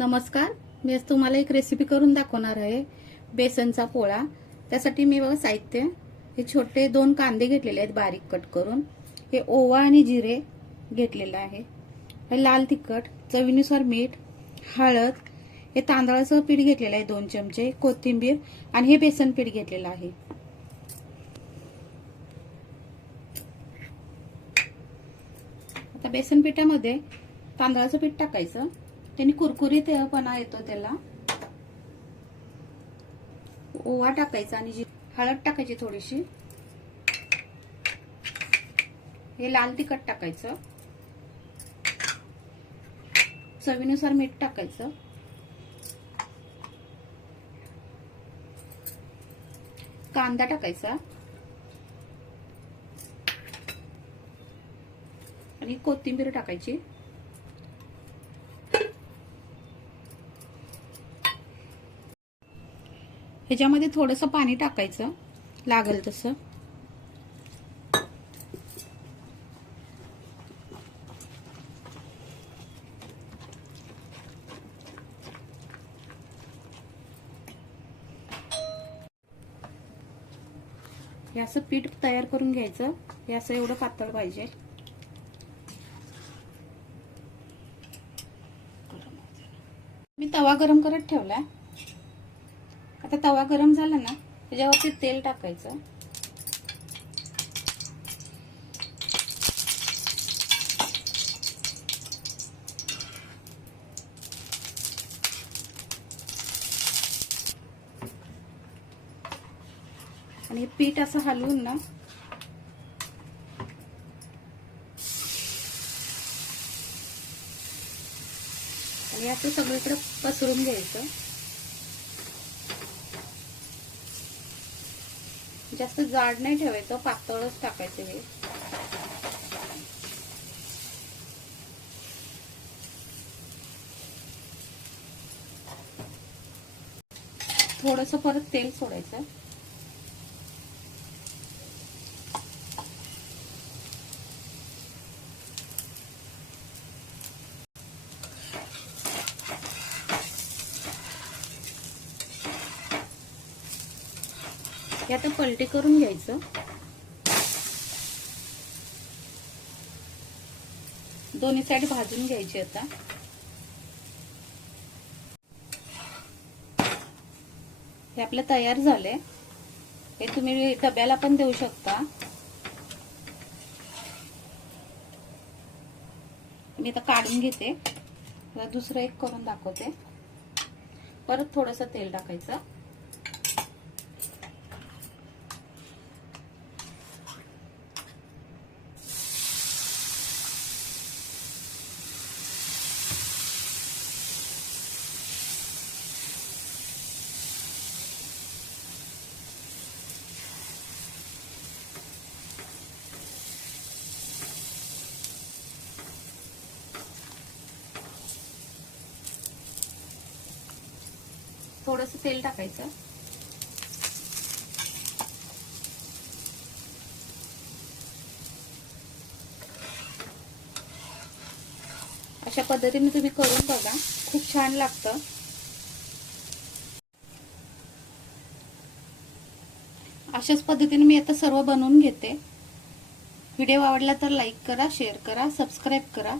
नमस्कार. मी आज तुम्हाला एक रेसिपी करून दाखवणार आहे. बेसनचा पोळा. त्यासाठी मी बघा साहित्य. हे छोटे दोन कांदे घेतलेले आहेत बारीक कट करून. हे ओवा आणि जिरे घेतलेलं आहे. हे लाल तिखट चवीनुसार मीठ हळद. हे तांदळाचं पीठ घेतलेलं आहे दोन चमचे कोथिंबीर आणि हे बेसन पीठ घेतलेलं आहे. आता बेसन पिठामध्ये तांदळाचं पीठ टाकायचं. त्याने कुरकुरीतपणा येतो त्याला. ओवा टाकायचा आणि जी हळद टाकायची थोडीशी. हे लाल तिखट टाकायचं. चवीनुसार मीठ टाकायचं. कांदा टाकायचा. आणि कोथिंबीर टाकायची. ह्याच्यामध्ये थोडंसं पाणी टाकायचं. लागल तसं. हे असं पीठ तयार करून घ्यायचं. हे असं एवढं पातळ पाहिजे. मी तवा गरम करत ठेवलाय. आता तवा गरम झाला ना त्याच्यावरती तेल टाकायचं. आणि पीठ असं हलवून ना आणि असं सगळीकडे पसरून घ्यायचं. जास्त जाड नाही ठेवायचं पातळच टाकायचं हे. थोडस परत तेल सोडायचं. हे आता पलटी करून घ्यायचं. दोन्ही साईड भाजून घ्यायची आता. हे आपलं तयार झालंय. हे तुम्ही डब्याला पण देऊ शकता. मी आता काढून घेते. दुसरं एक करून दाखवते. परत थोडस तेल टाकायचं. थोडस तेल टाकायचं. अशा पद्धतीने तुम्ही करून बघा. खूप छान लागतं. अशाच पद्धतीने मी आता सर्व बनवून घेते. व्हिडिओ आवडला तर लाईक करा शेअर करा सबस्क्राईब करा.